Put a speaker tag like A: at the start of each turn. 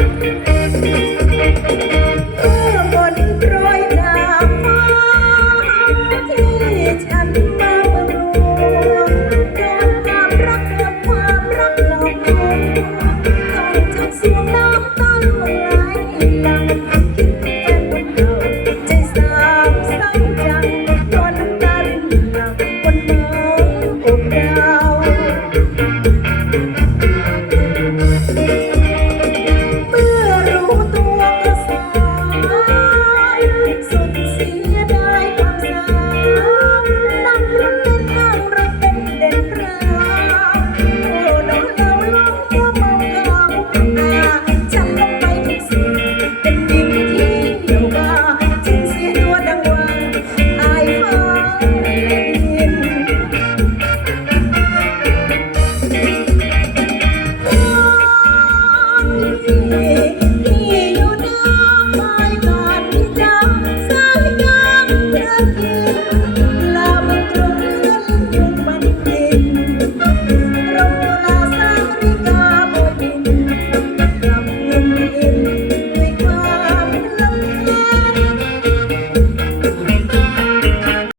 A: Música